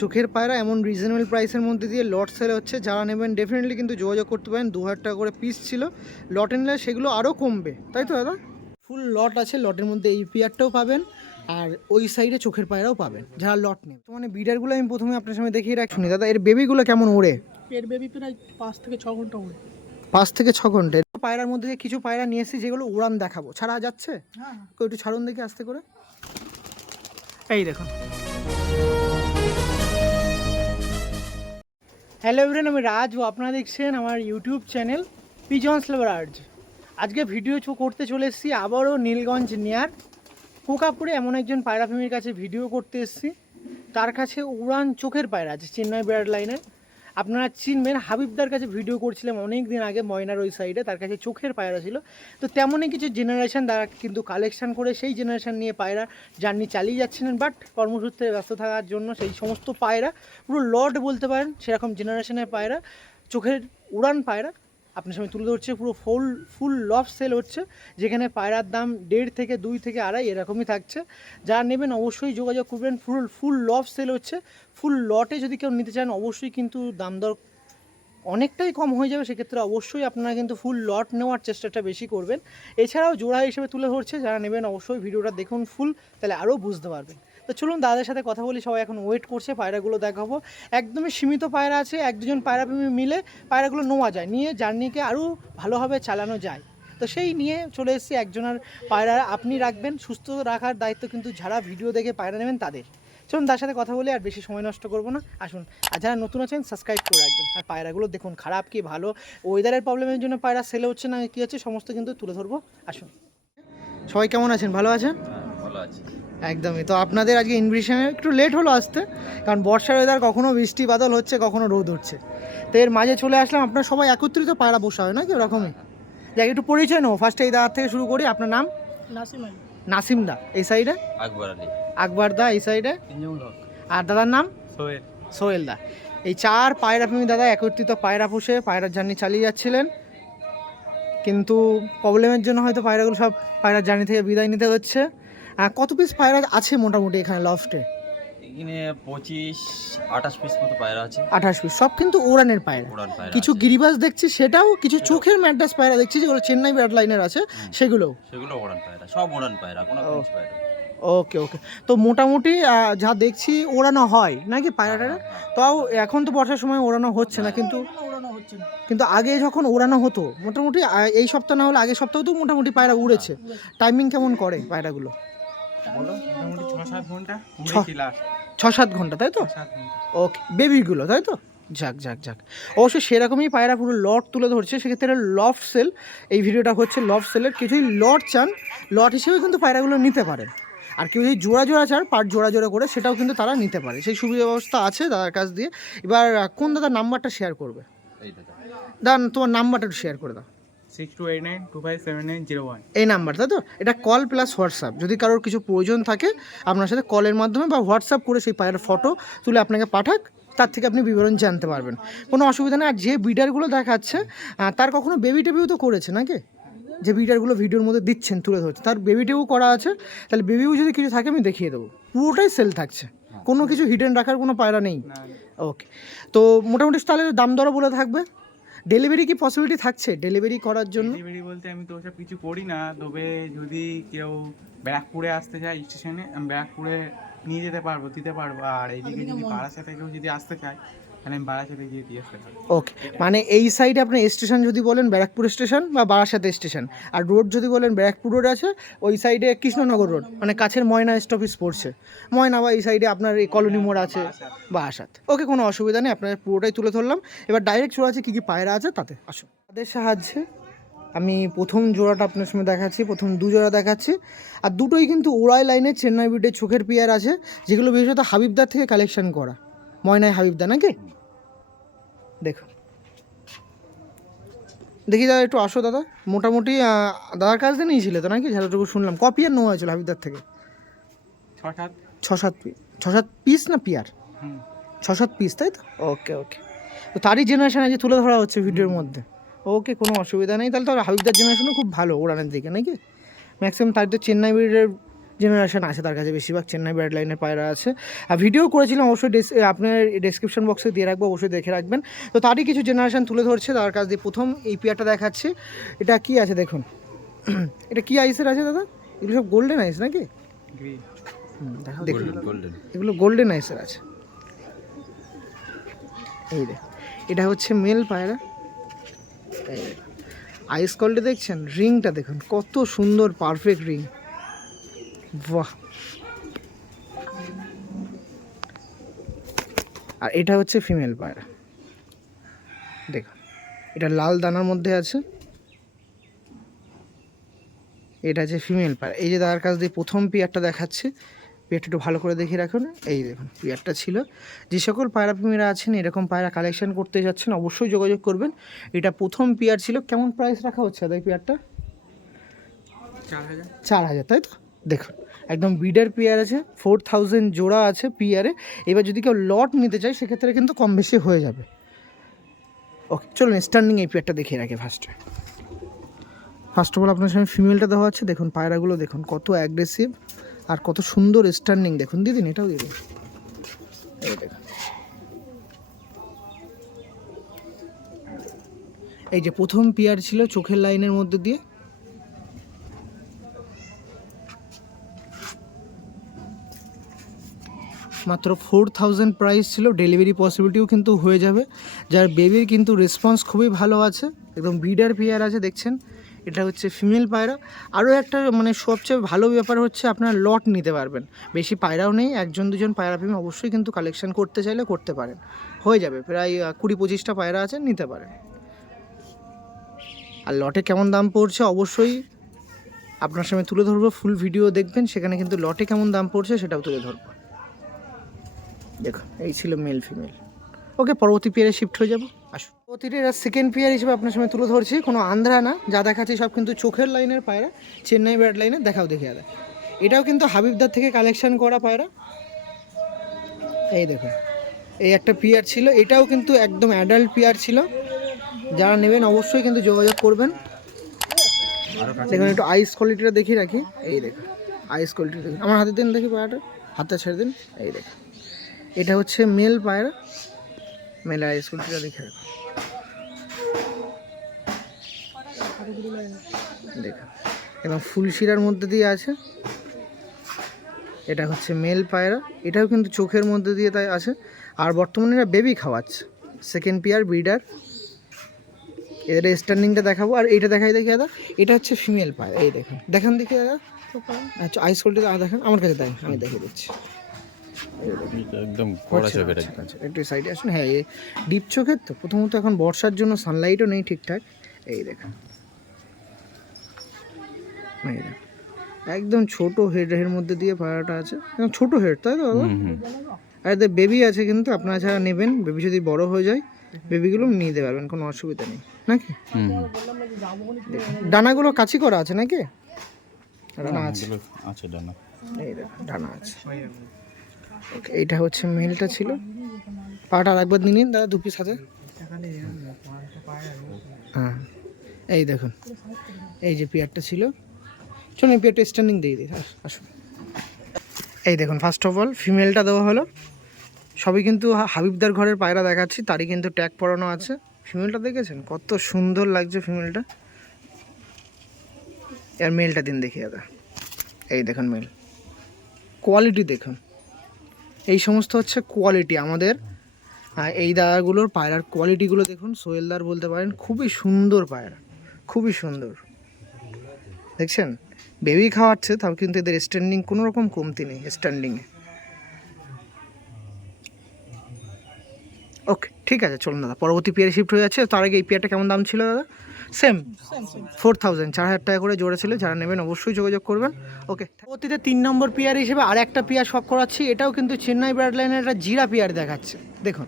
চোখের পায়রা এমন রিজনেবল প্রাইসের মধ্যে দিয়ে লট সেল হচ্ছে। যারা নেবেন ডেফিনেটলি কিন্তু যোগাযোগ করতে পারেন। 2000 টাকা করে পিস ছিল, লটে নিলে সেগুলো আরও কমবে, তাই তো দাদা? ফুল লট আছে, লটের মধ্যে এই পিয়ারটাও পাবেন আর ওই সাইডে চোখের পায়রাও পাবেন যারা লট নেবে। তো মানে বিডারগুলো আমি প্রথমে আপনার সামনে দেখিয়ে রাখছি দাদা। এর বেবিগুলো কেমন ওড়ে? এর বেবি প্রায় 5 থেকে 6 ঘন্টা ওড়ে। 5 থেকে 6 ঘন্টা। পায়রার মধ্যে কিছু পায়রা নিয়ে এসেছি যেগুলো উড়ান দেখাবো। ছাড়া যাচ্ছে? হ্যাঁ, একটু ছাড়ুন দেখি আস্তে করে। এই দেখুন। হ্যালো এভরিওয়ান, আমি রাজ ও আপনারা দেখছেন আমার ইউটিউব চ্যানেল পিজনস লাভার আর্জ। আজকে ভিডিও করতে চলে এসেছি আবারও নীলগঞ্জ নিয়ার কোকাপুরে এমন একজন পায়রা প্রেমীর কাছে ভিডিও করতে এসেছি। তার কাছে উড়ান চোখের পায়রা আছে চেন্নাই বার্ড লাইনের। আপনারা চিনবেন, হাবিবদার কাছে ভিডিও করছিলাম অনেক দিন আগে ময়নার ওই সাইডে, তার কাছে চোখের পায়রা ছিল। তো তেমনই কিছু জেনারেশান তারা কিন্তু কালেকশান করে সেই জেনারেশান নিয়ে পায়রা জার্নি চালিয়ে যাচ্ছিলেন, বাট কর্মসূত্রে ব্যস্ত থাকার জন্য সেই সমস্ত পায়রা পুরো লট বলতে পারেন সেরকম জেনারেশনের পায়রা, চোখের উড়ান পায়রা আপনার সামনে তুলে ধরছে। পুরো ফুল লফ সেল হচ্ছে, যেখানে পায়রার দাম 1.5 থেকে 2 থেকে 2.5 এরকমই থাকছে। যারা নেবেন অবশ্যই যোগাযোগ করবেন। ফুল লফ সেল হচ্ছে। ফুল লটে যদি কেউ নিতে চান অবশ্যই কিন্তু দাম দর অনেকটাই কম হয়ে যাবে, সেক্ষেত্রে অবশ্যই আপনারা কিন্তু ফুল লট নেওয়ার চেষ্টাটা বেশি করবেন। এছাড়াও জোড়া হিসেবে তুলে ধরছে, যারা নেবেন অবশ্যই ভিডিওটা দেখুন ফুল, তাহলে আরও বুঝতে পারবেন। তো চলুন দাদাদের সাথে কথা বলি। সবাই এখন ওয়েট করছে, পায়রাগুলো দেখাবো। একদমই সীমিত পায়রা আছে, 1-2 জন পায়রাপ্রেমী মিলে পায়রাগুলো নেওয়া যায়, নিয়ে জার্নিকে আরও ভালোভাবে চালানো যায়। তো সেই নিয়ে চলে এসেছি একজনের পায়রা আপনি রাখবেন, সুস্থ রাখার দায়িত্ব কিন্তু যারা ভিডিও দেখে পায়রা নেবেন তাদের। চলুন তার সাথে কথা বলে, আর বেশি সময় নষ্ট করবো না, আসুন। আর যারা নতুন আছেন সাবস্ক্রাইব করে রাখবেন। আর পায়রাগুলো দেখুন খারাপ কি ভালো, ওয়েদারের প্রবলেমের জন্য পায়রা সেল হচ্ছে না কী হচ্ছে সমস্ত কিন্তু তুলে ধরবো, আসুন। সবাই কেমন আছেন? ভালো আছেন? ভালো আছি একদমই। তো আপনাদের আজকে ইনভিটেশনে একটু লেট হলো আসতে, কারণ বর্ষার ওয়েদার, কখনো বৃষ্টি বাদল হচ্ছে, কখনো রোদ উঠছে। তো এর মাঝে চলে আসলাম। আপনার সবাই একত্রিত পায়রা বসা হয় না কি ওরকমই? যাই একটু পরিচয় নেবো। ফার্স্টে এই দাদার থেকে শুরু করি। আপনার নাম? নাসিম আলী। নাসিম দা এই সাইডে, আকবর আলী, আকবর দা এই সাইডে, ইঞ্জুল হক, আর দাদার নাম? সোহেল। সোহেল দা। এই 4 পায়রা প্রেমী দাদা একত্রিত পায়রা পুষে পায়রার জার্নি চালিয়ে যাচ্ছিলেন, কিন্তু প্রবলেমের জন্য হয়তো পায়রাগুলো সব পায়রার জার্নি থেকে বিদায় নিতে হচ্ছে। কত পিস পায়রা আছে মোটামুটি এখানে লফটে? এখানে 25-28 পিস মতো পায়রা আছে। 28 পিস, সব কিন্তু ওড়ানের পায়রা। উড়ান পায়রা কিছু আছে। গিরিবাজ দেখছি, সেটাও কিছু চোখের ম্যাড্রাস পায়রা দেখছি যেগুলো চেন্নাই বার্ড লাইনের আছে, সেগুলো উড়ান পায়রা, সব উড়ান পায়রা, কোনো ফ্রেঞ্চ পায়রা। ওকে ওকে। তো মোটামুটি যা দেখছি ওড়ানো হয় নাকি পায়রাটা? তাও এখন তো বর্ষার সময় ওড়ানো হচ্ছে না, কিন্তু ওড়ানো হচ্ছে না। কিন্তু আগে যখন ওড়ানো হতো মোটামুটি এই সপ্তাহ না হলে আগের সপ্তাহ তো মোটামুটি পায়রা উড়েছে। টাইমিং কেমন করে পায়রাগুলো? বলো, মোটামুটি 6-7 ঘন্টা 6-7 ঘন্টা, তাই তো? 7 ঘন্টা। ওকে, বেবিগুলো তাই তো? যাক যাক যাক। অবশ্যই সেরকমই পায়রা পুরো লট তুলে ধরছে, সেক্ষেত্রে লফট সেল। এই ভিডিওটা হচ্ছে লফট সেলের। কিছুই লট চান, লট হিসেবে কিন্তু পায়রাগুলো নিতে পারেন। আর কেউ যদি জোড়া জোড়া চান, পার্ট জোড়া জোড়া করে, সেটাও কিন্তু তারা নিতে পারে, সেই সুবিধা ব্যবস্থা আছে দাদার কাছ দিয়ে। এবার কোন দাদার নাম্বারটা শেয়ার করবে? এই দাদা, দাদা তোমার নাম্বারটা একটু শেয়ার করে দাও। 6289257901। এই নাম্বার তাই তো? এটা কল প্লাস হোয়াটসঅ্যাপ। যদি কারোর কিছু প্রয়োজন থাকে আপনার সাথে কলের মাধ্যমে বা হোয়াটসঅ্যাপ করে সেই পায়রার ফটো তুলে আপনাকে পাঠাক, তার থেকে আপনি বিবরণ জানতে পারবেন, কোনো অসুবিধা নেই। আর যে বিডারগুলো দেখাচ্ছে তার কখনো বেবি টেবিও তো করেছে নাকি? যে বিডারগুলো ভিডিওর মধ্যে দিচ্ছেন তুলে ধরছে, তার বেবি টেবিও করা আছে। তাহলে বেবিও যদি কিছু থাকে আমি দেখিয়ে দেবো। পুরোটাই সেল থাকছে, কোনো কিছু হিডেন রাখার কোনো পায়রা নেই। ওকে। তো মোটামুটি তাহলে দাম দরও বলে থাকবে। ডেলিভারি কি পসিবিলিটি থাকছে ডেলিভারি করার জন্য? ডেলিভারি বলতে আমি তো ওসব কিছু করি না, তবে যদি কেউ ব্যারাকপুরে আসতে চায় স্টেশনে, আমি ব্যারাকপুরে নিয়ে যেতে পারবো, দিতে পারবো। আর এইদিকে যদি বারাসাতে কেউ যদি আসতে চায় তাহলে আমি বারাসাতে গিয়ে দিয়ে আসতে পারবো। ওকে, মানে এই সাইডে আপনার স্টেশন যদি বলেন ব্যারাকপুর স্টেশন বা বারাসাত স্টেশন, আর রোড যদি বলেন ব্যারাকপুর রোড আছে, ওই সাইডে কৃষ্ণনগর রোড, মানে কাছের ময়না স্টপেজ পড়ছে, ময়না, বা এই সাইডে আপনার এই কলোনি মোড় আছে বারাসাত। ওকে, কোনো অসুবিধা নেই, আপনার পুরোটাই তুলে ধরলাম। এবার ডাইরেক্ট চলে আছে কী কী পায়রা আছে তাতে আসুন। তাদের সাহায্যে আমি প্রথম জোড়াটা আপনার সঙ্গে দেখাচ্ছি, প্রথম 2 জোড়া দেখাচ্ছি। আর দুটোই কিন্তু ওড়াই লাইনের চেন্নাই বিটের চোখের পেয়ার আছে, যেগুলো বিশেষত হাবিবদার থেকে কালেকশন করা। ময়নায় হাবিবদা নাকি? দেখুন, দেখি দাদা একটু আসো দাদা। মোটামুটি দাদার কাছ দিয়ে নিয়েছিলে তো নাকি, যতটুকু শুনলাম? কপিয়ার নেওয়া হয়েছিল হাবিবদার থেকে? 6-7 পিস না পিয়ার? 6-7 পিস, তাই তো? ওকে ওকে। তো তারই জেনারেশন আজ তুলে ধরা হচ্ছে ভিডিওর মধ্যে। ওকে, কোনো অসুবিধা নেই। তাহলে তো হাবিবদার জেনারেশনও খুব ভালো ওড়ানের দিকে নাকি? ম্যাক্সিমাম তার তো চেন্নাই ব্রিডের জেনারেশন আছে তার কাছে, বেশিরভাগ চেন্নাই ব্রাড লাইনের পায়রা আছে। আর ভিডিও করেছিলাম অবশ্যই আপনার ডেসক্রিপশন বক্সে দিয়ে রাখবো, অবশ্যই দেখে রাখবেন। তো তারই কিছু জেনারেশন তুলে ধরছে তার কাছ দিয়ে। প্রথম এই পেয়ারটা দেখাচ্ছি, এটা কি আছে দেখুন। এটা কি আইসের আছে দাদা? এগুলো সব গোল্ডেন আইস নাকি? দেখুন এগুলো গোল্ডেন আইসের আছে। এই দেখ, এটা হচ্ছে মেল পায়রা। আইস কোয়ালিটি দেখছেন, রিংটা দেখুন কত সুন্দর, পারফেক্ট রিং, বাহ। আর এটা হচ্ছে ফিমেল পায়রা, দেখুন এটা লাল দানার মধ্যে আছে, এটা হচ্ছে ফিমেল পায়রা। এই যে দাদার কাছ দিয়ে প্রথম পেয়ারটা দেখাচ্ছে, পেয়ারটা একটু ভালো করে দেখে রাখুন। এই দেখুন পেয়ারটা ছিল। যে সকল পায়রা প্রেমীরা আছেন, এরকম পায়রা কালেকশন করতে যাচ্ছেন, অবশ্যই যোগাযোগ করবেন। এটা প্রথম পেয়ার ছিল। কেমন প্রাইস রাখা হচ্ছে দাদা এই পেয়ারটা? 4,000, তাই তো? দেখুন একদম বিডার পেয়ার আছে, 4,000 জোড়া আছে পেয়ারে। এবার যদি কেউ লট নিতে চায় সেক্ষেত্রে কিন্তু কম বেশি হয়ে যাবে। ওকে চলুন স্ট্যান্ডিং এই পেয়ারটা দেখিয়ে রাখি। ফার্স্ট অফ অল আপনার সামনে ফিমেলটা দেওয়া আছে, দেখুন পায়রাগুলো দেখুন কত অ্যাগ্রেসিভ আর কত সুন্দর স্ট্যান্ডিং। দেখুন দিদিন, এটাও দিদিন, এই দেখুন। এই যে প্রথম পেয়ার ছিল চোখের লাইনের মধ্যে দিয়ে, মাত্র 4,000 প্রাইস ছিল। ডেলিভারি পসিবিলিটিও কিন্তু হয়ে যাবে। যার বেবির কিন্তু রেসপন্স খুবই ভালো আছে, একদম ব্রিডার পেয়ার আছে দেখছেন। এটা হচ্ছে ফিমেল পায়রা। আরও একটা মানে সবচেয়ে ভালো ব্যাপার হচ্ছে আপনার লট নিতে পারবেন, বেশি পায়রাও নেই, 1-2জন পায়রা প্রেমী অবশ্যই কিন্তু কালেকশন করতে চাইলে করতে পারেন, হয়ে যাবে। প্রায় 20-25টা পায়রা আছে, নিতে পারেন। আর লটে কেমন দাম পড়ছে অবশ্যই আপনার সামনে তুলে ধরবো, ফুল ভিডিও দেখবেন, সেখানে কিন্তু লটে কেমন দাম পড়ছে সেটাও তুলে ধরবো। দেখুন এই ছিল মেল ফিমেল। ওকে পরবর্তী পেয়ারে শিফট হয়ে যাবো, আসুন। পরবর্তীটা সেকেন্ড পেয়ার হিসেবে আপনার সামনে তুলে ধরছি। কোনো আন্ধ্রা না, যা দেখাচ্ছি সব কিন্তু চোখের লাইনের পায়রা, চেন্নাই ব্রাড লাইনের। দেখাও দেখে আদা, এটাও কিন্তু হাবিবদার থেকে কালেকশন করা পায়রা। এই দেখুন এই একটা পেয়ার ছিল, এটাও কিন্তু একদম অ্যাডাল্ট পেয়ার ছিল। যারা নেবেন অবশ্যই কিন্তু যোগাযোগ করবেন। দেখুন একটু আইস কোয়ালিটিটা দেখিয়ে রাখি। এই দেখুন আইস কোয়ালিটি দেখুন, আমার হাতে দিন দেখি পায়রাটা, হাতে ছেড়ে দিন। এই দেখুন এটা হচ্ছে মেল পায়রা, মেল আইস কোয়ালিটিটা দেখে রাখুন। দেখুন এবং ফুল শিরার মধ্যে দিয়ে আছে। এটা হচ্ছে মেল পায়রা, এটাও কিন্তু চোখের মধ্যে দিয়ে তাই আছে। আর বর্তমানে এরা বেবি খাওয়াচ্ছে, সেকেন্ড পেয়ার ব্রিডার। এর স্ট্যান্ডিংটা দেখাবো। আর এইটা দেখাই দেখি দাদা, এটা হচ্ছে ফিমেল পায়রা। এই দেখুন, দেখান দেখি দাদা। আচ্ছা আইস কোয়ালিটি দেখেন, আমার কাছে দেয়, আমি দেখিয়ে দিচ্ছি। একদম একটু সাইডে আসুন। হ্যাঁ এই ডিপ চোখের তো, প্রথমত এখন বর্ষার জন্য সানলাইটও নেই ঠিকঠাক। এই দেখুন একদম ছোট হেডের মধ্যে দিয়ে পায়রাটা আছে, একদম ছোট হেড, তাই তো দাদা? আর এদের বেবি আছে কিন্তু, আপনারা যারা নেবেন বেবি যদি বড় হয়ে যায় বেবিগুলো নিয়ে দিতে পারবেন, কোনো অসুবিধা নেই নাকি। ডানাগুলো কাচি করা আছে নাকি? ডানা আছে, এই দেখুন ডানা আছে। এইটা হচ্ছে মেলটা ছিল। পাটা আর একবার নিন দাদা, 2 পিস হাতে। হ্যাঁ এই দেখুন এই যে পেয়ারটা ছিল। চলুন এই পেয়ারটা স্ট্যান্ডিং দিয়ে দিই, আসুন। এই দেখুন ফার্স্ট অফ অল ফিমেলটা দেওয়া হলো, সবই কিন্তু হাবিবদার ঘরের পায়রা দেখাচ্ছি, তারই কিন্তু ট্যাগ পরানো আছে। ফিমেলটা দেখেছেন কত সুন্দর লাগছে ফিমেলটা। আর মেলটা দিন দেখি দাদা। এই দেখুন মেল কোয়ালিটি দেখুন, এই সমস্ত হচ্ছে কোয়ালিটি আমাদের। এই দাদাগুলোর পায়রার কোয়ালিটিগুলো দেখুন, সোহেলদার বলতে পারেন, খুবই সুন্দর পায়রা, খুবই সুন্দর। দেখছেন বেবি খাওয়াচ্ছে, তাও কিন্তু এদের স্ট্যান্ডিং কোনো রকম কমতি নেই স্ট্যান্ডিংয়ে। ওকে ঠিক আছে, চলুন দাদা পরবর্তী পেয়ারে শিফট হয়ে যাচ্ছে। তার আগে এই পেয়ারটা কেমন দাম ছিল দাদা? সেম 4,000, 4,000 টাকা করে জোড়া ছিল। যারা নেবেন অবশ্যই যোগাযোগ করবেন। ওকে পরবর্তীতে 3 নম্বর পেয়ার হিসেবে আর একটা পেয়ার শখ করাচ্ছি। এটাও কিন্তু চেন্নাই ব্রাড লাইনের একটা জিরা পেয়ার দেখাচ্ছে। দেখুন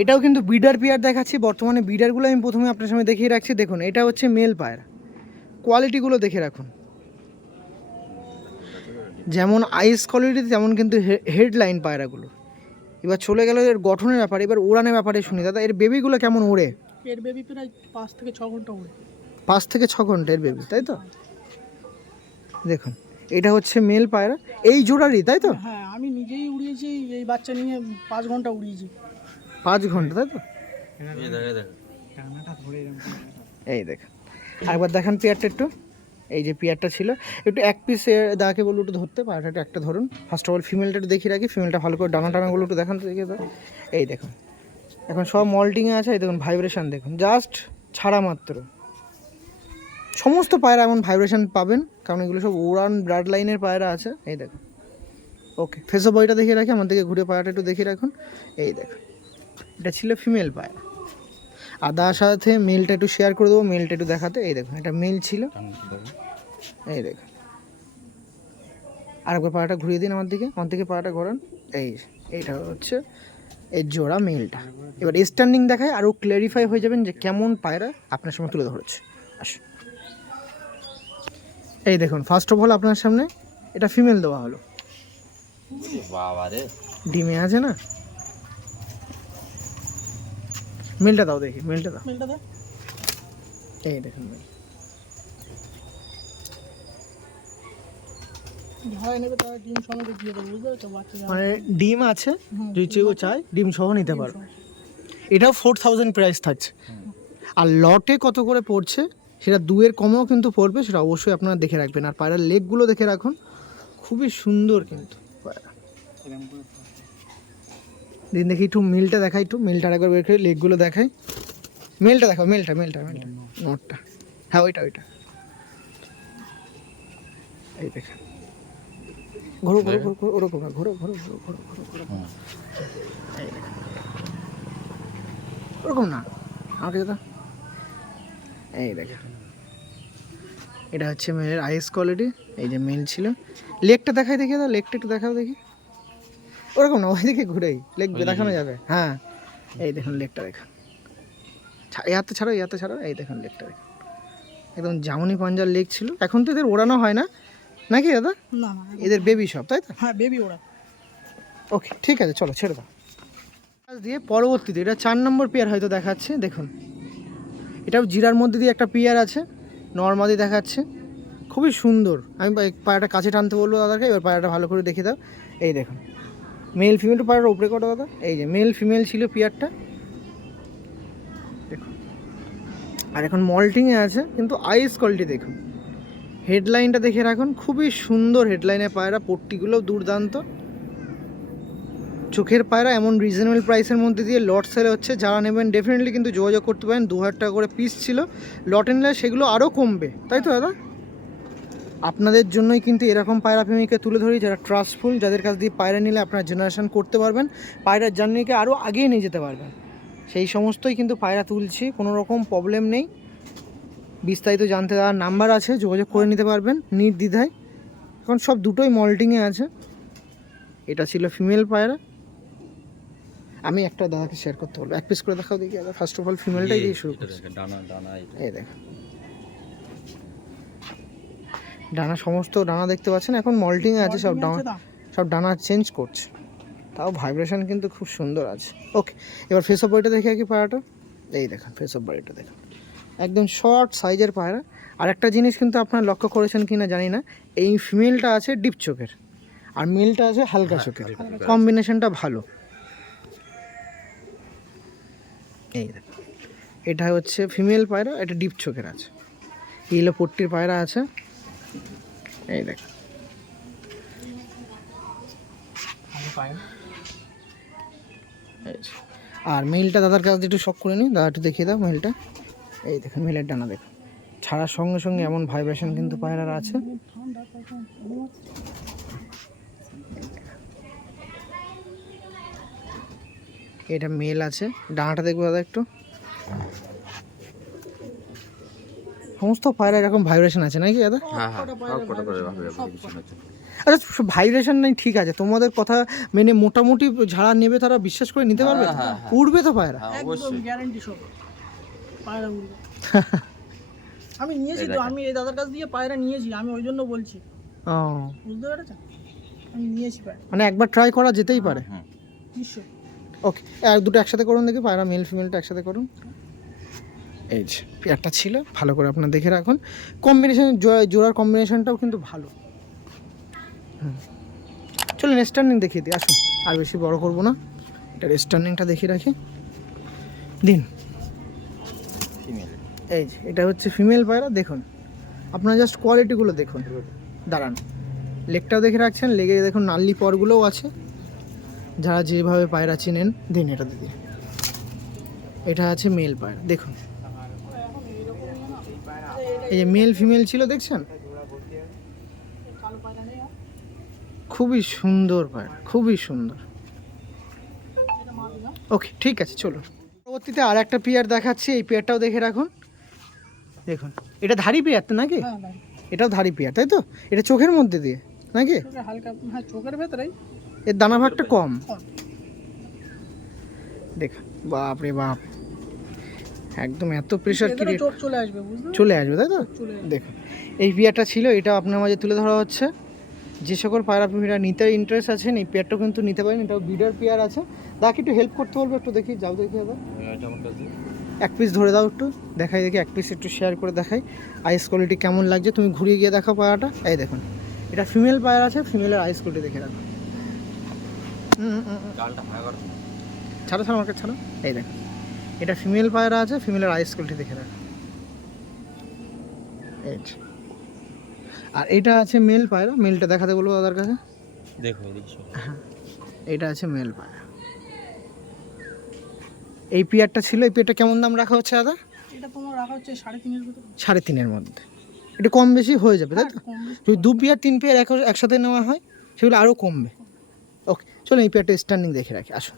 এটাও কিন্তু বিডার পেয়ার দেখাচ্ছি। বর্তমানে বিডারগুলো আমি প্রথমে আপনার সামনে দেখিয়ে রাখছি। দেখুন এটা হচ্ছে মেল পায়রা, কোয়ালিটিগুলো দেখে রাখুন, যেমন আইস কোয়ালিটি তেমন কিন্তু হেডলাইন পায়রাগুলো। এবার চলে গেল এর গঠনের ব্যাপারে, এবার ওড়ানের ব্যাপারে শুনি দাদা। এর বেবিগুলো কেমন ওড়ে? এর বেবি প্রায় 5 থেকে 6 ঘন্টা ওড়ে। 5 থেকে 6 ঘন্টা এর বেবি, তাই তো? দেখুন এটা হচ্ছে মেল পায়রা, এই জোড়ারই তাই তো? হ্যাঁ আমি নিজেই উড়িয়েছি, এই বাচ্চা নিয়ে 5 ঘন্টা উড়িয়েছি। 5 ঘন্টা তাই তো? এই দেখো, এই দেখো। টানাটা ধরে এরকম এই দেখ, আরেকবার দেখান পেয়ারটা একটু। এই যে পেয়ারটা ছিল, একটু এক পিস দাকে বলবো একটু ধরতে, পায়রাটা একটা ধরুন। ফার্স্ট অফ অল ফিমেলটা একটু দেখিয়ে রাখি, ফিমেলটা ভালো করে ডানা টানাগুলো একটু দেখান তো, দেখিয়ে দাও। এই দেখুন এখন সব মল্টিংয়ে আছে, এই দেখুন ভাইব্রেশন দেখুন, জাস্ট ছাড়া মাত্র। সমস্ত পায়রা এমন ভাইব্রেশন পাবেন, কারণ এগুলো সব উড়ান ব্লাড লাইনের পায়রা আছে। এই দেখুন, ওকে ফেসো বয়টা দেখিয়ে রাখি, আমার দিকে ঘুরে পায়রাটা একটু দেখিয়ে রাখুন। এই দেখুন, এটা ছিল ফিমেল পায়রা। আর তার সাথে মেলটা একটু শেয়ার করে দেবো, মেলটা একটু দেখাতে। এই দেখুন, এটা মেল ছিল। এই দেখুন, আরেকবার পায়রাটা ঘুরিয়ে দিন আমার দিকে পায়রাটা ঘোরান। এইটা হচ্ছে এই জোড়া মেলটা। এবার স্ট্যান্ডিং দেখায় আরও ক্ল্যারিফাই হয়ে যাবেন যে কেমন পায়রা আপনার সামনে তুলে ধরেছে। আসুন, এই দেখুন ফার্স্ট অফ অল আপনার সামনে এটা ফিমেল দেওয়া হলো, বাবা রে, ডিমে আছে না। মেলটা দাও দেখি, মেলটা দাও। মেলটা দে। এই দেখুন মেল, যারা নেবে তারা ডিম সমেত দিয়ে দেবো, বুঝতে পারছো? বাচ্চা যারা মানে ডিম আছে, যদি কেউ চায় ডিম সহ নিতে পারবে। সমেত। এটাও 4000 প্রাইস থাকছে। আর লটে কত করে পড়ছে সেটা 2-এর কমেও কিন্তু পড়বে, সেটা অবশ্যই আপনারা দেখে রাখবেন। আর পায়রার লেগগুলো দেখে রাখুন, খুবই সুন্দর কিন্তু পায়রা। এরকম করে দিন দেখি একটু মিলটা দেখাই, একটু মিলটা একবার বের করে লেগগুলো দেখাই। মেলটা দেখাও, মেলটা নটটা, হ্যাঁ ওইটা। এই দেখেন, ঘোরো ওরকম না, ঘোরো। এই দেখেন, ওরকম না, আমাকে দাও। এই দেখেন, এটা হচ্ছে মেলের আইস কোয়ালিটি। এই যে মেল ছিল, লেগটা দেখাই, দেখিয়ে দাও লেগটা একটু দেখাও দেখি। ওরকম না, ওইদিকে ঘুরেই লেগ দেখানো যাবে। হ্যাঁ এই দেখুন লেগটা দেখুন, ইয়াতে ছাড়ো। এই দেখুন লেগটা দেখুন, একদম জামুনি পাঞ্জার লেগ ছিল। এখন তো এদের ওড়ানো হয় না নাকি দাদা? না না, এদের বেবি সব তাই তো? হ্যাঁ বেবি ওরা। ওকে ঠিক আছে, চলো ছেড়ে দাও। দিয়ে পরবর্তীতে এটা 4 নম্বর পেয়ার হয়তো দেখাচ্ছে। দেখুন, এটাও জিরার মধ্যে দিয়ে একটা পেয়ার আছে, নর্মালি দেখাচ্ছে, খুবই সুন্দর। আমি পায়রাটা কাছে টানতে বলবো দাদাকে, এবার পায়রাটা ভালো করে দেখে দাও। এই দেখুন, মেল ফিমেল পায়রার উপরে কটা দাদা, এই যে মেল ফিমেল ছিল পেয়ারটা দেখুন। আর এখন মল্টিংয়ে আছে, কিন্তু আইস কোয়ালিটি দেখুন, হেডলাইনটা দেখে রাখুন, খুবই সুন্দর হেডলাইনের পায়রা, পট্টিগুলো দুর্দান্ত। চোখের পায়রা এমন রিজনেবল প্রাইসের মধ্যে দিয়ে লট সেল হচ্ছে, যারা নেবেন ডেফিনেটলি কিন্তু যোগাযোগ করতে পারেন। 2000 টাকা করে পিস ছিল, লট নিলে সেগুলো আরও কমবে, তাই তো দাদা? আপনাদের জন্যই কিন্তু এরকম পায়রা প্রেমিকে তুলে ধরি, যারা ট্রাস্টফুল, যাদের কাছ দিয়ে পায়রা নিলে আপনারা জেনারেশন করতে পারবেন, পায়রার জার্নিকে আরও আগিয়ে নিয়ে যেতে পারবেন। সেই সমস্তই কিন্তু পায়রা তুলছি, কোনো রকম প্রবলেম নেই। বিস্তারিত জানতে দেওয়ার নাম্বার আছে, যোগাযোগ করে নিতে পারবেন নির্দ্বিধায়। এখন সব দুটোই মল্টিংয়ে আছে। এটা ছিল ফিমেল পায়রা, আমি একটা দাদাকে শেয়ার করতে বলবো, এক পিস করে দেখাও দেখি। ফার্স্ট অফ অল ফিমেলটাই দিয়ে শুরু করছি। ডানা এই দেখ, ডানা সমস্ত ডানা দেখতে পাচ্ছেন, এখন মল্টিংয়ে আছে, সব ডানা চেঞ্জ করছে, তাও ভাইব্রেশন কিন্তু খুব সুন্দর আছে। ওকে, এবার ফেস অফ বডিটা দেখে কি পায়রাটা। এই দেখুন ফেস অফ বডিটা দেখুন, একদম শর্ট সাইজের পায়রা। আর একটা জিনিস কিন্তু আপনারা লক্ষ্য করেছেন কি না জানি না, এই ফিমেলটা আছে ডিপ চোখের আর মেলটা আছে হালকা চোখের, কম্বিনেশনটা ভালো। এই দেখুন, এটা হচ্ছে ফিমেল পায়রা, এটা ডিপ চোখের আছে, ইয়েলো পট্টির পায়রা আছে। এই দেখ, আর মেলটা দাদার কাছ দিয়ে একটু শখ করে নিই, দাদা একটু দেখিয়ে দাও মেলটা। এই দেখুন মেলের ডানা দেখুন, ছাড়ার সঙ্গে সঙ্গে এমন ভাইব্রেশন কিন্তু পায়রার আছে। এটা মেল আছে, ডানাটা দেখবো দাদা একটু। সমস্ত পায়রা এরকম ভাইব্রেশন আছে নাকি দাদা? আচ্ছা ভাইব্রেশন নেই ঠিক আছে, তোমাদের কথা মেনে মোটামুটি যারা নেবে তারা বিশ্বাস করে নিতে পারবে, উড়বে তো পায়রা? একদম গ্যারান্টি সব পায়রা উড়বে। আমি নিয়েছি তো, আমি এই দাদার কাছ দিয়ে পায়রা নিয়েছি, আমি ওই জন্য বলছি, ও বুঝতে পেরেছেন? আমি নিয়েছি পায়রা, মানে একবার ট্রাই করা যেতেই পারে। নিশ্চয়ই। ওকে, দুটো একসাথে করুন দেখি, পায়রা মেল ফিমেলটা একসাথে করুন। এই যে পেয়ারটা ছিল, ভালো করে আপনারা দেখে রাখুন। কম্বিনেশন জোড়ার কম্বিনেশনটাও কিন্তু ভালো, চলুন স্টার্নিং দেখিয়ে দিই, আসুন আর বেশি বড় করবো না, এটার স্টার্নিংটা দেখিয়ে রাখি। দিন, ফিমেল। এই যে এটা হচ্ছে ফিমেল পায়রা। দেখুন আপনারা জাস্ট কোয়ালিটিগুলো দেখুন, দাঁড়ান, লেগটাও দেখে রাখছেন, লেগে দেখুন নাল্লি পরগুলোও আছে, যারা যেভাবে পায়রা চিনেন। দিন এটা দিদি, এটা আছে মেল পায়রা, দেখুন এই যে মেল ফিমেল ছিল দেখছেন, খুবই সুন্দর পায়রা, খুবই সুন্দর। ওকে ঠিক আছে, চলো পরবর্তীতে আর একটা পেয়ার দেখাচ্ছি, এই পেয়ারটাও দেখে রাখুন। দেখুন এটা ধাড়ি পেয়ার তো নাকি? হ্যাঁ ভাই, এটাও ধাড়ি পেয়ার তাই তো? এটা চোখের মধ্যে দিয়ে নাকি? চোখে হালকা, হ্যাঁ চোখের ভেতরেই এর দানা ভাগটা কম। কম। দেখ বাপ রে বাপ, একদম এত প্রেশার ভেতরে ক্রিয়েট চোখ চলে আসবে, বুঝতে চলে আসবে তাই তো? চলে আসবে। দেখুন এই পেয়ারটা ছিল, এটা আপনার মাঝে তুলে ধরা হচ্ছে। যে সকল পায়রা প্রেমীরা নিতে ইন্টারেস্ট আছেন এই পেয়ারটাও কিন্তু নিতে পারেন, এটাও বিডার পেয়ার আছে। দাকে একটু হেল্প করতে বলবো, একটু দেখি, যাও দেখি দাদা, এটা আমার কাছে এক পিস ধরে দাও, একটু দেখাই, দেখি এক পিস একটু শেয়ার করে দেখাই আইস কোয়ালিটি কেমন লাগছে। তুমি ঘুরিয়ে গিয়ে দেখাও পায়রাটা, এই দেখুন এটা ফিমেল পায়রা আছে, ফিমেলের আইস কোয়ালিটি দেখে রাখো। গালটা ভাঙা করো। ছাড়ো ছাড়ো মার্কেট ছাড়ো, এই দেখো এটা ফিমেল পায়রা আছে, ফিমেলের আইস কোয়ালিটি দেখে রাখো। এই যে। আর এটা আছে মেল পায়রা, মেলটা দেখাতে বলবো দাদার কাছে। দেখো এদিকে শো। হ্যাঁ এটা আছে মেল পায়রা। এই পেয়ারটা ছিল, এই পেয়ারটা কেমন দাম রাখা হচ্ছে দাদা? এটা তোমার রাখা হচ্ছে 3.5-এর ভিতরে। 3.5-এর মধ্যে, একটু কম বেশি হয়ে যাবে তাই তো? কম বেশি। যদি 2 পেয়ার 3 পেয়ার একসাথে নেওয়া হয় সেগুলো আরও কমবে। ওকে চলো এই পেয়ারটা স্ট্যান্ডিং দেখে রাখি, আসুন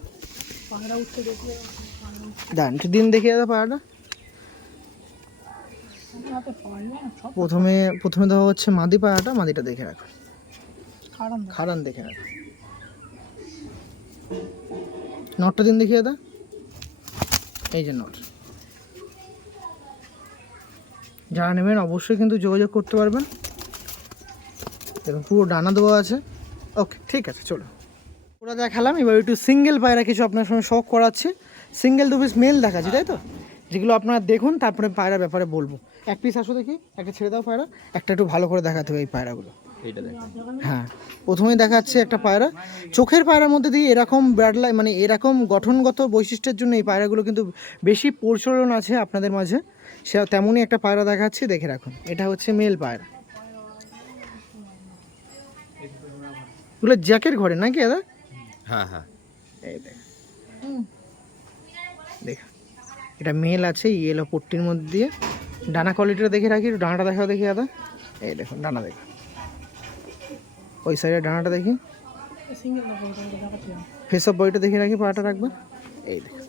পায়রা উঠতে দেখলে দাঁড়ান একটু দিন দেখিয়ে দাদা পায়রাটা। হাতে পারবে না, সব প্রথমে দেওয়া হচ্ছে মাদি পায়রাটা, মাদিটা দেখে রাখো, খারাপ না। খাড়ান দেখে রাখো। নটটা দিন দেখিয়ে দাদা, এই যে নট। যারা নেবেন অবশ্যই কিন্তু যোগাযোগ করতে পারবেন, দেখুন পুরো ডানা দেওয়া আছে। ওকে ঠিক আছে চলো, ওরা দেখালাম, এবার একটু সিঙ্গেল পায়রা কিছু আপনার সঙ্গে শখ করাচ্ছে। সিঙ্গেল 2 পিস মেল দেখাচ্ছি তাই তো, যেগুলো আপনারা দেখুন তারপরে পায়রার ব্যাপারে বলবো। এক পিস আসো দেখি, একটা ছেড়ে দাও পায়রা, একটা একটু ভালো করে দেখাতে হবে এই পায়রাগুলো। এইটা দেখো। হ্যাঁ প্রথমেই দেখাচ্ছে একটা পায়রা, চোখের পায়রার মধ্যে দিয়ে এরকম ব্রাডলাই মানে এরকম গঠনগত বৈশিষ্ট্যের জন্য এই পায়রাগুলো কিন্তু বেশি প্রচলন আছে আপনাদের মাঝে, সে তেমনই একটা পায়রা দেখাচ্ছি, দেখে রাখুন। এটা হচ্ছে মেল পায়রা, এগুলো জ্যাকের ঘরে নাকি দাদা? হ্যাঁ হ্যাঁ এই দেখ এটা মেল আছে ইয়েলো পট্টির মধ্যে দিয়ে। ডানা কোয়ালিটিটা দেখে রাখি, একটু ডানাটা দেখাও দেখি দাদা, এই দেখুন ডানা দেখুন, ওই সাইডে ডানাটা দেখি, সিঙ্গেল দেখাচ্ছি। ফেস অফ বডিটা দেখে রাখি, পাটা রাখবেন, এই দেখুন।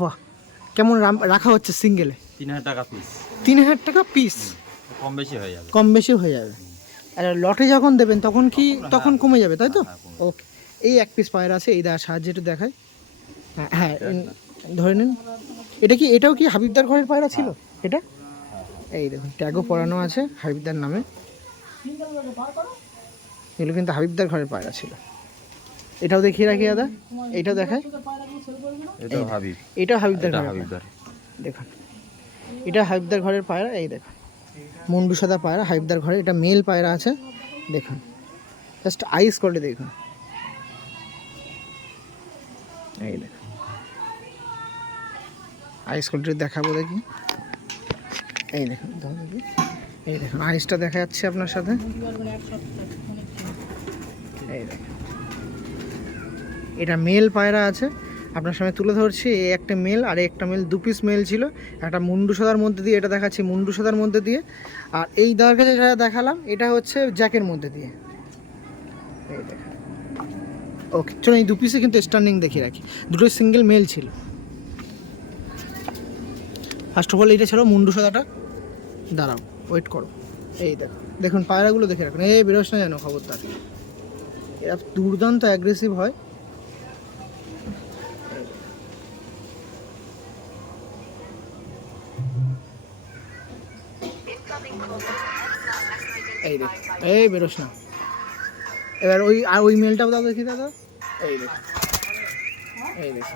বাহ কেমন রাখা হচ্ছে সিঙ্গেলে? 3000 টাকা পিস। 3000 টাকা পিস, কম বেশি হয়ে যাবে। কম বেশি হয়ে যাবে। আর লটে যখন দেবেন তখন কি তখন কমে যাবে তাই তো? ওকে এই এক পিস পায়রা আছে, এই সাহায্যে একটু দেখায়। হ্যাঁ হ্যাঁ ধরে নিন, এটা কি এটাও কি হাবিবদার ঘরের পায়রা ছিল এটা? এই দেখুন ট্যাগও পরানো আছে হাবিবদার নামে, এগুলো কিন্তু হাবিবদার ঘরের পায়রা ছিল। এটাও দেখিয়ে রাখি দাদা, এইটাও দেখায়, এটা হাবিব। এটাও হাবিবদার এটা ঘরের হাবিবদার। পায়রা। দেখুন এটা হাবিবদার ঘরের পায়রা, এই দেখুন মুন্ডু সাদা পায়রা হাবিবদার ঘরে, এটা মেল পায়রা আছে। দেখুন জাস্ট আইস করে দেখুন, এই দেখুন আইস কোয়ালিটি দেখাবো দেখি, এই দেখুন দেখি, এই দেখুন আইসটা দেখা যাচ্ছে আপনার সাথে, এই দেখুন এটা মেল পায়রা আছে আপনার সামনে তুলে ধরছি। এই একটা মেল আর একটা মেল, 2 পিস মেল ছিল, একটা মুন্ডু সাদার মধ্যে দিয়ে, এটা দেখাচ্ছি মুন্ডু সাদার মধ্যে দিয়ে। আর এই দাদার কাছে যেটা দেখালাম এটা হচ্ছে জ্যাকের মধ্যে দিয়ে, এই দেখুন। ওকে চলো এই 2 পিসে কিন্তু স্টার্নিং দেখিয়ে রাখি, দুটোই সিঙ্গেল মেল ছিল। ফার্স্ট অফ অল এইটা ছিল মুন্ডু সাদাটা, দাঁড়াও ওয়েট করো, এই দেখো দেখুন পায়রাগুলো দেখে রাখুন, এই বেরোস না যেন খবরদার, এরা দুর্দান্ত অ্যাগ্রেসিভ হয়। এই দেখ এই বেরোস না, এবার ওই আর ওই মেলটাও দাও দেখি দাদা, এই দেখ এই দেখ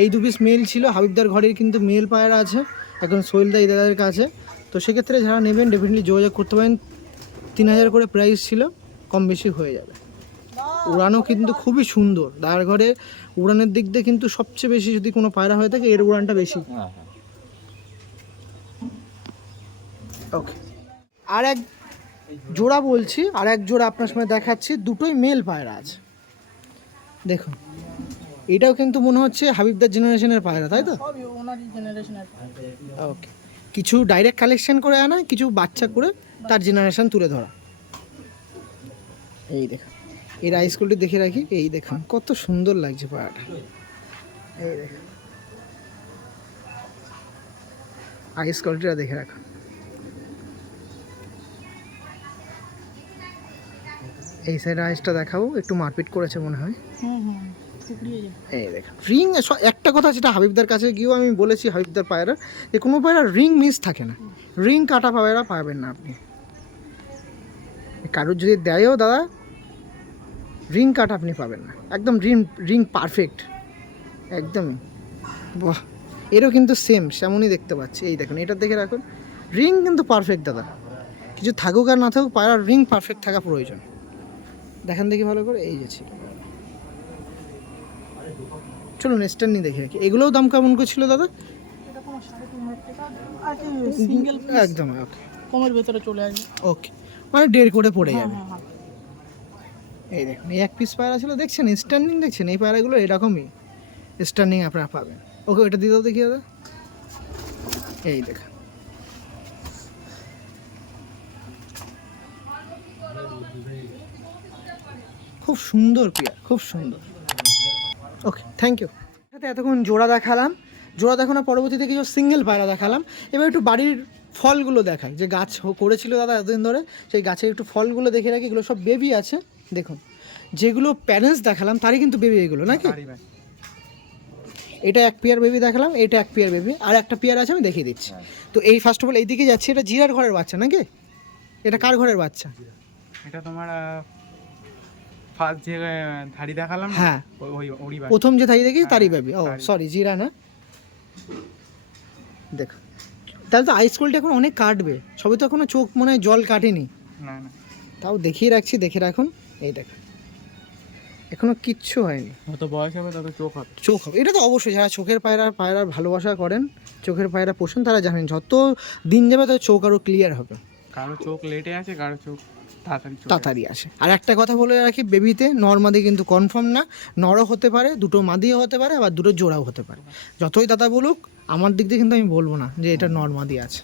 এই 2 পিস মেল ছিল হাবিবদার ঘরের, কিন্তু মেল পায়রা আছে এখন সোহেলদা এই দাদার কাছে। তো সেক্ষেত্রে যারা নেবেন ডেফিনেটলি যোগাযোগ করতে পারেন 3,000 করে প্রাইস ছিল, কম বেশি হয়ে যাবে। উড়ানও কিন্তু খুবই সুন্দর, দাদার ঘরে উড়ানের দিক দিয়ে কিন্তু সবচেয়ে বেশি যদি কোনো পায়রা হয়ে থাকে এর উড়ানটা বেশি। হ্যাঁ হ্যাঁ ওকে, আর এক জোড়া বলছি, আর এক জোড়া আপনার সামনে দেখাচ্ছি, দুটোই মেল পায়রা আছে। দেখুন এটাও কিন্তু মনে হচ্ছে হাবিবদার জেনারেশনের পায়রা, তাই তো? সবই ওনারই জেনারেশনের। ওকে, কিছু ডাইরেক্ট কালেকশন করে আনা, কিছু বাচ্চা করে তার জেনারেশন তুলে ধরা। এই দেখুন এই রাইস কুলটি দেখে রাখি, এই দেখুন কত সুন্দর লাগছে পায়রাটা। এই দেখুন আইস কোয়ালিটিটা দেখে রাখুন। এই সাইড আইসটা দেখাবো, একটু মারপিট করেছে মনে হয়। টুকরিয়ে যায়। এই দেখুন রিং, একটা কথা যেটা হাবিবদার কাছে গিয়েও আমি বলেছি, হাবিবদার পায়রা যে কোনো পায়রা রিং মিস থাকে না, রিং কাটা পায়রা পাবেন না আপনি। কারোর যদি দেয়ও দাদা রিং কাট আপনি পাবেন না, একদম রিং পারফেক্ট একদমই। বাহ, এরও কিন্তু সেম সেমনই দেখতে পাচ্ছি। এই দেখুন এটা দেখে রাখুন, রিং কিন্তু পারফেক্ট দাদা, কিছু থাকুক আর না থাকুক পায়রার রিং পারফেক্ট থাকা প্রয়োজন। দেখেন দেখি ভালো করে, এই যে ছিল। চলুন স্ট্যান্ডিং দেখে রাখি, এগুলোও দাম কেমন করে ছিল দাদা? এটা কোনো 3,500 টাকা আছে, সিঙ্গেল একদম ওকে, কমের ভেতরে চলে আসবে। ওকে, মানে 1.5 করে পড়ে হ্যাঁ যাবে। হ্যাঁ হ্যাঁ। এই দেখুন এই এক পিস পায়রা ছিল, দেখছেন স্ট্যান্ডিং, দেখছেন এই পায়রাগুলো এরকমই স্ট্যান্ডিং আপনারা পাবেন। ওকে ওটা দিয়ে দাও দেখি দাদা। এই দেখুন খুব সুন্দর পেয়ার, খুব সুন্দর। Okay thank you. সাথে এতক্ষণ জোড়া দেখালাম, জোড়া দেখানোর পরবর্তীতে কিছু সিঙ্গেল পায়রা দেখালাম। এবার একটু বাড়ির ফলগুলো দেখাই, যে গাছ করেছিল দাদা এতদিন ধরে, সেই গাছের একটু ফলগুলো দেখে রাখি। এগুলো সব বেবি আছে, দেখুন যেগুলো প্যারেন্টস দেখালাম তারই কিন্তু বেবি এগুলো নাকি। বাড়ি ভাই। এটা এক পেয়ার বেবি দেখালাম, এটা এক পেয়ার বেবি, আর একটা পেয়ার আছে আমি দেখিয়ে দিচ্ছি। তো এই ফার্স্ট অফ অল এইদিকে যাচ্ছি, এটা জিরার ঘরের বাচ্চা নাকি? এটা কার ঘরের বাচ্চা? এটা তোমার ফার্স্ট যে ধাড়ি দেখালাম না, হ্যাঁ ওই ওরই বাড়ি। প্রথম যে থাই দেখি তারই হ্যাঁ, বেবি। ও তারই। সরি জিরা না, দেখো তাহলে তো আইস কোলটা এখন অনেক কাটবে, সবই তো এখনো চোখ মনে হয় জল কাটেনি। না না, তাও দেখিয়ে রাখছি, দেখে রাখুন। এই দেখুন এখনো কিচ্ছু হয়নি, যত বয়স হবে তত চোখ হবে। চোখ হবে, এটা তো অবশ্যই, যারা চোখের পায়রার ভালোবাসা করেন, চোখের পায়রা পোষণ, তারা জানেন যত দিন যাবে তত চোখ আরও ক্লিয়ার হবে, কারো চোখ লেটে আছে, কারো চোখ তাড়াতাড়ি চলে আসে। তাড়াতাড়ি আসে। আর একটা কথা বলে রাখি, বেবিতে নর্মাদি কিন্তু কনফার্ম না, নরও হতে পারে, দুটো মাদিও হতে পারে, আবার দুটো জোড়াও হতে পারে। যতই দাদা বলুক আমার দিক দিয়ে কিন্তু আমি বলবো না যে এটা নর্মাদি আছে।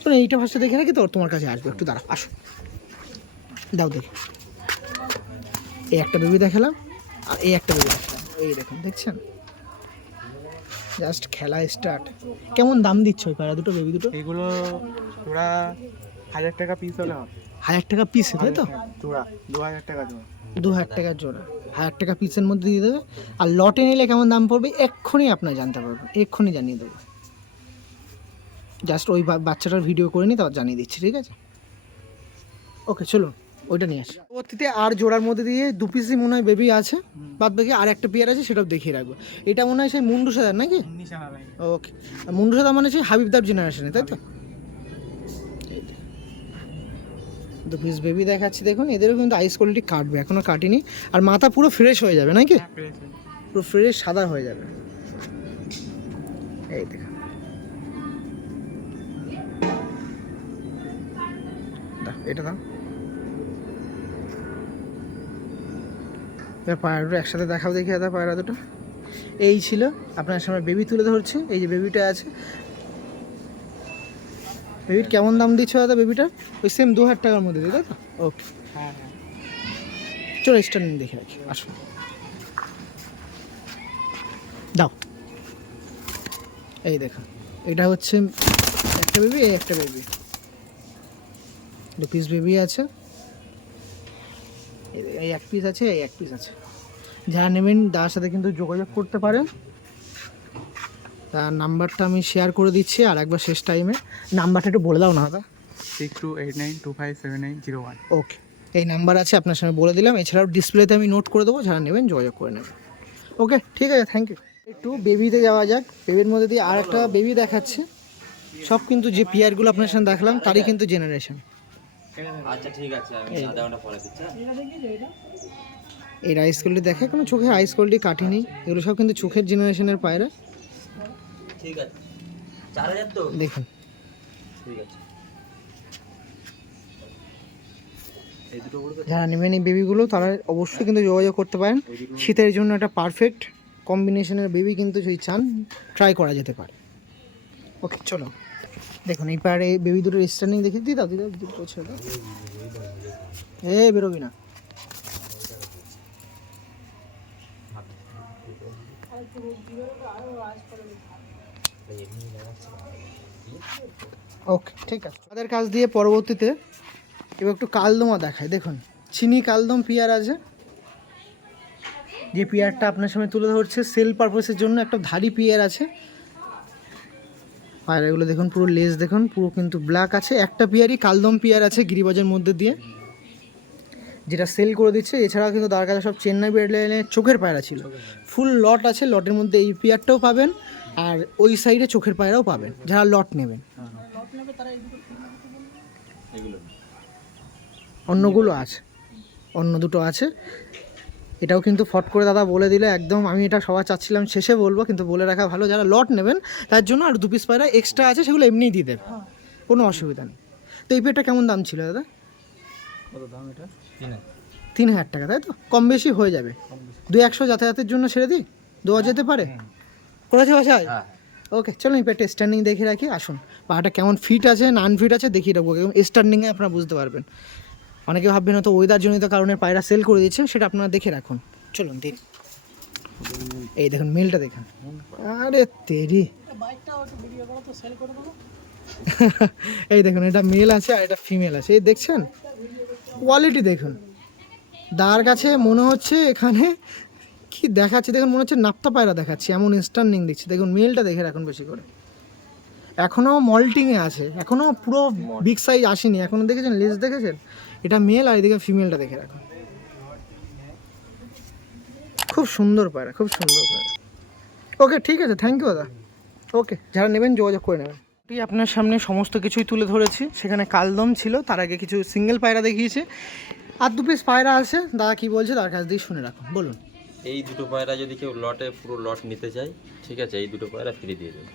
শোনো এইটা ফার্স্টে দেখে রাখি, তো তোমার কাছে আসবে, একটু দাঁড়া, আসো দাও দেখি। এই একটা বেবি দেখালাম, আর এই একটা বেবি দেখালাম, এই দেখুন দেখছেন, জাস্ট খেলা স্টার্ট। কেমন দাম দিচ্ছ ওই পায়রা দুটো, বেবি দুটো? এগুলো তোরা 1,000 টাকা পিস হলে হবে। 1,000 টাকা পিস, তাই তো? তোরা 2,000 টাকা জোড়া। 2,000 টাকার জোড়া, 1,000 টাকা পিসের মধ্যে দিয়ে দেবে। আর লটে নিলে কেমন দাম পড়বে এক্ষুনি আপনার জানতে পারবেন, এক্ষুনি জানিয়ে দেবো। জাস্ট ওই বাচ্চাটার ভিডিও করে নিই, তারপর জানিয়ে দিচ্ছি, ঠিক আছে? ওকে চলুন ওইটা নিয়ে আসি। পরবর্তীতে আর জোড়ার মধ্যে দিয়ে 2 পিসই মনে হয় বেবি আছে, বাদ বাকি আর একটা পেয়ার আছে, সেটাও দেখিয়ে রাখবো। এটা মনে হয় সেই মুন্ডু সাদার নাকি? 19 আনা ভাই। ওকে, মুন্ডু সাদা মানে সেই হাবিবদার জেনারেশনে, তাই তো? 2 পিস বেবি দেখাচ্ছি, দেখুন এদেরও কিন্তু আইস কোয়ালিটি কাটবে, এখনো কাটিনি। আর মাথা পুরো ফ্রেশ হয়ে যাবে নাকি? হ্যাঁ, পেয়েছি। পুরো ফ্রেশ সাদা হয়ে যাবে। এই দেখুন দাও, এটা দাও। এবার পায়রা দুটো একসাথে দেখাও দেখি দাদা, পায়রা দুটো এই ছিল। আপনার সামনে বেবি তুলে ধরছি, এই যে বেবিটা আছে। বেবির কেমন দাম দিচ্ছ দাদা বেবিটার? ওই সেম 2,000 টাকার মধ্যে দিয়ে, তাই তো? ওকে হ্যাঁ হ্যাঁ। চলো স্ট্যান্ডিং দেখে রাখি, আসো দাও। এই দেখো এটা হচ্ছে একটা বেবি, এই একটা বেবি, 2 পিস বেবি আছে। এই এক পিস আছে, এই এক পিস আছে। যারা নেবেন তার সাথে কিন্তু যোগাযোগ করতে পারেন, তার নাম্বারটা আমি শেয়ার করে দিচ্ছি। আর একবার শেষ টাইমে নাম্বারটা একটু বলে দাও না দাদা। 6289257901। ওকে, এই নাম্বার আছে, আপনার সামনে বলে দিলাম। এছাড়াও ডিসপ্লেতে আমি নোট করে দেবো, যারা নেবেন যোগাযোগ করে নেবেন। ওকে ঠিক আছে, থ্যাংক ইউ। একটু বেবিতে যাওয়া যাক, বেবির মধ্যে দিয়ে আর একটা বেবি দেখাচ্ছি। সব কিন্তু যে পেয়ারগুলো আপনার সাথে দেখলাম তারই কিন্তু জেনারেশন। আচ্ছা ঠিক আছে, আমি আধা ঘন্টা পরে দিচ্ছি। এটা দেখিয়েছো এটা? এই রাইস কোয়ালিটি দেখে কোনো চোখে আইস কোয়ালিটি কাটেনি, এগুলো সব কিন্তু চোখের জেনারেশনের পায়রা। ঠিক আছে 4000 তো? দেখুন ঠিক আছে। এই দুটো করে যারা নেবেন এই বেবিগুলো তারা অবশ্যই কিন্তু যোগাযোগ করতে পারেন। শীতের জন্য একটা পারফেক্ট কম্বিনেশনের বেবি কিন্তু যদি চান ট্রাই করা যেতে পারে। ওকে চলো দেখুন এই পারে বেবি দুটোর স্ট্যান্ডিং দেখে দিদা দিদা পৌঁছে দাও। বেরোবি না। ওকে ঠিক আছে, তাদের কাছ দিয়ে পরবর্তীতে এবার একটু কালদমা দেখায়। দেখুন চিনি কালদম পিয়ার আছে, যে পিয়ারটা আপনার সামনে তুলে ধরছে সেল পারপাসের জন্য একটা ধারি পিয়ার আছে। পায়রাগুলো দেখুন পুরো লেজ দেখুন পুরো কিন্তু ব্ল্যাক আছে। একটা পিয়ারই কালদম পিয়ার আছে গিরিবাজের মধ্যে দিয়ে, যেটা সেল করে দিচ্ছে। এছাড়াও কিন্তু তার কাছে সব চেন্নাই ব্রেড লাইনের চোখের পায়রা ছিল, ফুল লট আছে। লটের মধ্যে এই পিয়ারটাও পাবেন আর ওই সাইডে চোখের পায়রাও পাবেন যারা লট নেবেন। লট নেবে তারা এই দুটো এগুলো অন্যগুলো আছে, অন্য দুটো আছে। এটাও কিন্তু ফট করে দাদা বলে দিলে একদম। আমি এটা সবার চাচ্ছিলাম শেষে বলবো, কিন্তু বলে রাখা ভালো। যারা লট নেবেন তার জন্য আর 2 পিস পায়রা এক্সট্রা আছে, সেগুলো এমনিই দিয়ে দেবে, কোনো অসুবিধা নেই। তো এই পেয়ারটা কেমন দাম ছিল দাদা? কত দাম এটা? 3000 টাকা, তাই তো? কম বেশি হয়ে যাবে, 200 যাতায়াতের জন্য ছেড়ে দিই, দেওয়া যেতে পারে। করেছে বাসায়? হ্যাঁ ওকে চলো এই পেয়ারটা স্ট্যান্ডিং দেখে রাখি। আসুন পাহাড়টা কেমন ফিট আছে না আনফিট আছে দেখিয়ে রাখবো, এবং স্ট্যান্ডিংয়ে আপনারা বুঝতে পারবেন। অনেকে ভাববেন হয়তো ওয়েদার জনিত কারণে পায়রা সেল করে দিচ্ছে, সেটা আপনারা দেখে রাখুন। চলুন দেখ, এই দেখুন মেলটা দেখুন। আরে তেরি বাইকটাও একটু ভিডিও করো তো, সেল করে দেবো। এই দেখুন এটা মেল আছে আর এটা ফিমেল আছে, এই দেখছেন কোয়ালিটি দেখুন। দার কাছে মনে হচ্ছে এখানে কি দেখাচ্ছে দেখুন, মনে হচ্ছে নাপ্তা পায়রা দেখাচ্ছে, এমন স্ট্যান্ডিং দিচ্ছে। দেখুন মেলটা দেখে রাখুন বেশি করে, এখনও মল্টিংয়ে আছে, এখনও পুরো বিগ সাইজ আসেনি এখনও। দেখেছেন লেজ দেখেছেন? এটা মেল আর এদিকে ফিমেলটা দেখে রাখুন। খুব সুন্দর পায়রা, খুব সুন্দর পায়রা। ওকে ঠিক আছে, থ্যাংক ইউ দাদা। ওকে যারা নেবেন যোগাযোগ করে নেবেন। আপনার সামনে সমস্ত কিছুই তুলে ধরেছি। সেখানে কালদম ছিল, তার আগে কিছু সিঙ্গেল পায়রা দেখিয়েছে, আর 2 পিস পায়রা আছে। দাদা কি বলছে তার কাছ দিয়ে শুনে রাখুন, বলুন। এই দুটো পায়রা যদি কেউ লটে পুরো লট নিতে চায়, ঠিক আছে, এই দুটো পায়রা ফ্রি দিয়ে দেবে।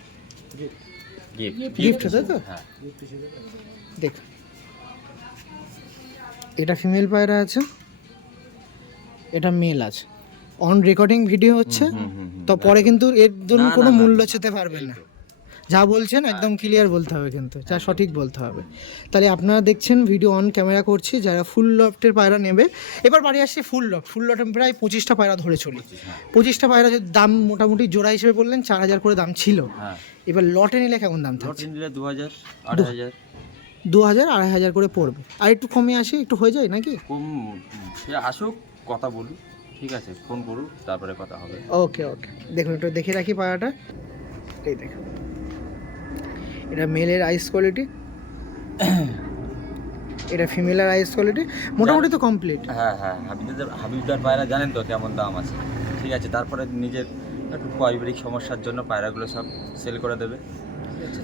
গিফট তাই তো? হ্যাঁ দেখ এটা ফিমেল পায়রা আছে, এটা মেল আছে। অন রেকর্ডিং ভিডিও হচ্ছে, তো পরে কিন্তু এর জন্য কোনো মূল্য চেতে পারবেন না। যা বলছেন একদম ক্লিয়ার বলতে হবে, কিন্তু যা সঠিক বলতে হবে। তাহলে আপনারা দেখছেন ভিডিও অন ক্যামেরা করছি, যারা ফুল লফটের পায়রা নেবে। এবার বাড়ি আসছে ফুল লফট। ফুল লফটে প্রায় 25টা পায়রা ধরে চলি। 25টা পায়রা যদি দাম মোটামুটি জোড়া হিসেবে বললেন 4000 করে দাম ছিল। হ্যাঁ, এবার লটে নিলে কেমন দাম লটে থাকছে? নিলে 2000 2500 2000 2500 করে পড়বে। আর একটু কমে আসে, একটু হয়ে যায় নাকি? কম। সে আসুক, কথা বলুক, ঠিক আছে, ফোন করুক, তারপরে কথা হবে। ওকে ওকে দেখুন একটু দেখে রাখি পায়রাটা। এই দেখুন এটা মেলের আইস কোয়ালিটি, এটা ফিমেলের আইস কোয়ালিটি মোটামুটি তো কমপ্লিট। হ্যাঁ হ্যাঁ, হাবিবদার পায়রা জানেন তো কেমন দাম আছে, ঠিক আছে। তারপরে নিজের একটু পারিবারিক সমস্যার জন্য পায়রাগুলো সব সেল করে দেবে।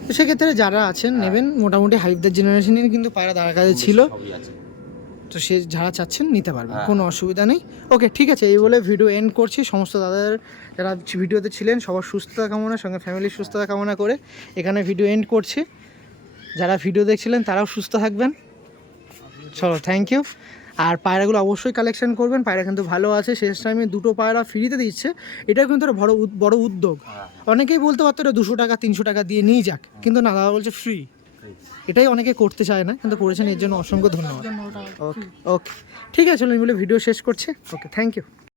তো সেক্ষেত্রে যারা আছেন নেবেন, মোটামুটি হাইফদার জেনারেশনের কিন্তু পায়রা তার কাছে ছিল, সবই আছে। তো সে যারা চাচ্ছেন নিতে পারবেন, হ্যাঁ। কোনো অসুবিধা নেই। ওকে ঠিক আছে, এই বলে ভিডিও এন্ড করছি। সমস্ত দাদাদের যারা ভিডিওতে ছিলেন সবার সুস্থতা কামনা, সঙ্গে ফ্যামিলির সুস্থতা কামনা করে এখানে ভিডিও এন্ড করছি। যারা ভিডিও দেখছিলেন তারাও সুস্থ থাকবেন। চলো থ্যাংক ইউ। আর পায়রাগুলো অবশ্যই কালেকশন করবেন, পায়রা কিন্তু ভালো আছে। শেষ টাইমে 2টো পায়রা ফ্রিতে দিচ্ছে, এটাও কিন্তু একটা বড় উদ্যোগ। অনেকেই বলতে পারতো এটা 200 টাকা 300 টাকা দিয়ে নিয়ে যাক, কিন্তু না, দাদা বলছে ফ্রি। এটাই অনেকে করতে চায় না, কিন্তু করেছেন, এর জন্য অসংখ্য ধন্যবাদ। ওকে ওকে ঠিক আছে, চলুন এই বলে ভিডিও শেষ করছি। Okay thank you.